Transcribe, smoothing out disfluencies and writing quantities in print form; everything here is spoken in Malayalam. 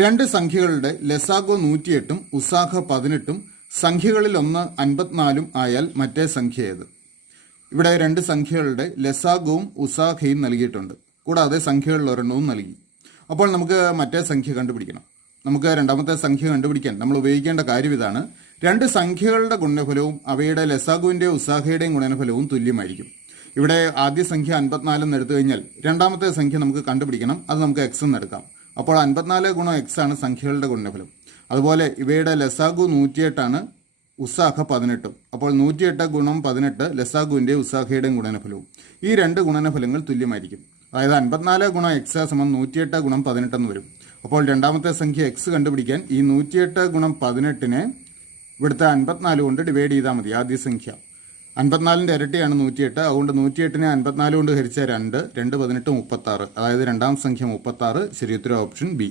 രണ്ട് സംഖ്യകളുടെ ലസാഗു 108ഉം ഉസാഖ 18ഉം സംഖ്യകളിൽ ഒന്ന് 54ഉം ആയാൽ മറ്റേ സംഖ്യ ഏത്? ഇവിടെ രണ്ട് സംഖ്യകളുടെ ലസാഗുവും ഉസാഖയും നൽകിയിട്ടുണ്ട്. കൂടാതെ സംഖ്യകളിൽ ഒരെണ്ണവും നൽകി. അപ്പോൾ നമുക്ക് മറ്റേ സംഖ്യ കണ്ടുപിടിക്കണം. നമുക്ക് രണ്ടാമത്തെ സംഖ്യ കണ്ടുപിടിക്കാൻ നമ്മൾ ഉപയോഗിക്കേണ്ട കാര്യം ഇതാണ്. രണ്ട് സംഖ്യകളുടെ ഗുണനഫലവും അവയുടെ ലസാഗുവിൻ്റെയും ഉസാഖയുടെയും ഗുണനഫലവും തുല്യമായിരിക്കും. ഇവിടെ ആദ്യ സംഖ്യ 54 എന്ന് എടുത്തു കഴിഞ്ഞാൽ രണ്ടാമത്തെ സംഖ്യ നമുക്ക് കണ്ടുപിടിക്കണം. അത് നമുക്ക് എക്സ് എന്ന് എടുക്കാം. അപ്പോൾ 54 ഗുണം എക്സ് ആണ് സംഖ്യകളുടെ ഗുണനഫലം. അതുപോലെ ഇവയുടെ ലസാഗു 108 ആണ്, ഉസാഖ 18. അപ്പോൾ 108 ഗുണം 18 ലസാഗുവിൻ്റെയും ഉസാഖയുടെയും ഗുണനഫലവും. ഈ രണ്ട് ഗുണനഫലങ്ങൾ തുല്യമായിരിക്കും. അതായത് 54 ഗുണം എക്സ് സമം 108 ഗുണം 18 എന്ന് വരും. അപ്പോൾ രണ്ടാമത്തെ സംഖ്യ എക്സ് കണ്ടുപിടിക്കാൻ ഈ 108 ഗുണം 18നെ ഇവിടുത്തെ 54 കൊണ്ട് ഡിവൈഡ് ചെയ്താൽ മതി. ആദ്യ സംഖ്യ 54ന്റെ ഇരട്ടിയാണ് 108. അതുകൊണ്ട് 108നെ 54 കൊണ്ട് ഹരിച്ച 2 18 36. അതായത് രണ്ടാം സംഖ്യ 36. ശരിയുത്തരം ഓപ്ഷൻ ബി.